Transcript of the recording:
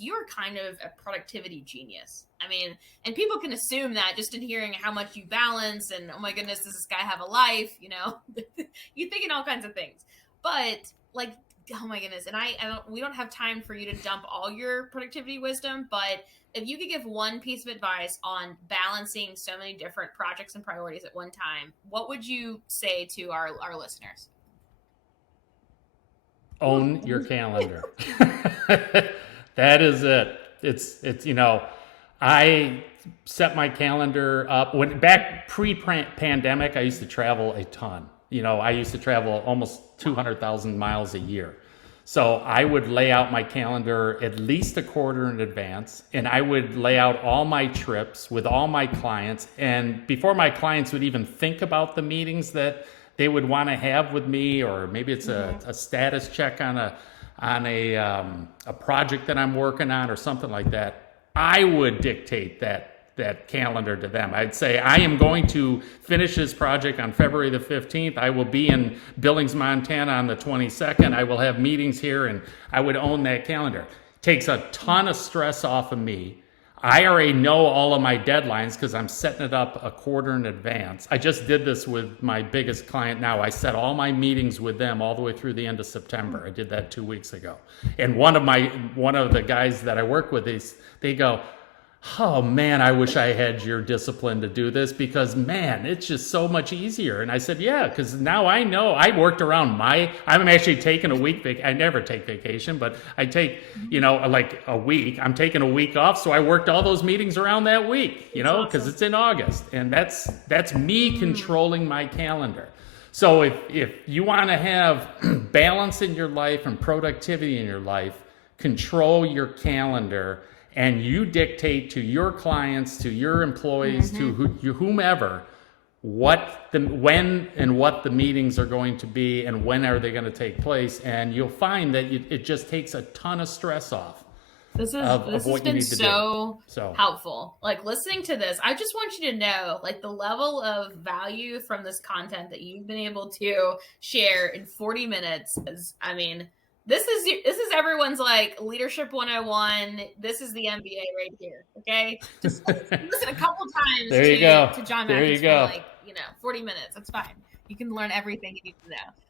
you're kind of a productivity genius. I mean, and people can assume that just in hearing how much you balance and, oh my goodness, does this guy have a life? You think in all kinds of things. But like, oh my goodness. And we don't have time for you to dump all your productivity wisdom, but if you could give one piece of advice on balancing so many different projects and priorities at one time, what would you say to our listeners? Own your calendar. That is it. It's I set my calendar up when back pre-pandemic. I used to travel a ton. I used to travel almost 200,000 miles a year. So I would lay out my calendar at least a quarter in advance, and I would lay out all my trips with all my clients. And before my clients would even think about the meetings that they would want to have with me, or maybe it's a status check on a project that I'm working on or something like that, I would dictate that calendar to them. I'd say, I am going to finish this project on February the 15th. I will be in Billings, Montana on the 22nd. I will have meetings here, and I would own that calendar. Takes a ton of stress off of me. I already know all of my deadlines because I'm setting it up a quarter in advance. I just did this with my biggest client now. I set all my meetings with them all the way through the end of September. I did that 2 weeks ago. And one of the guys that I work with, they go, oh man, I wish I had your discipline to do this, because man, it's just so much easier. And I said, yeah, because now I know I worked around I'm actually taking a week. I never take vacation, but I take, like a week. I'm taking a week off. So I worked all those meetings around that week, because it's in August. And that's me controlling my calendar. So if you want to have balance in your life and productivity in your life, control your calendar. And you dictate to your clients, to your employees, to whomever, when and what the meetings are going to be and when are they going to take place. And you'll find that it just takes a ton of stress off. This has been so helpful. Like, listening to this, I just want you to know, like, the level of value from this content that you've been able to share in 40 minutes is, this is everyone's like leadership 101. This is the MBA right here. Okay. Just listen a couple times to John Mackey's for 40 minutes. That's fine. You can learn everything you need to know.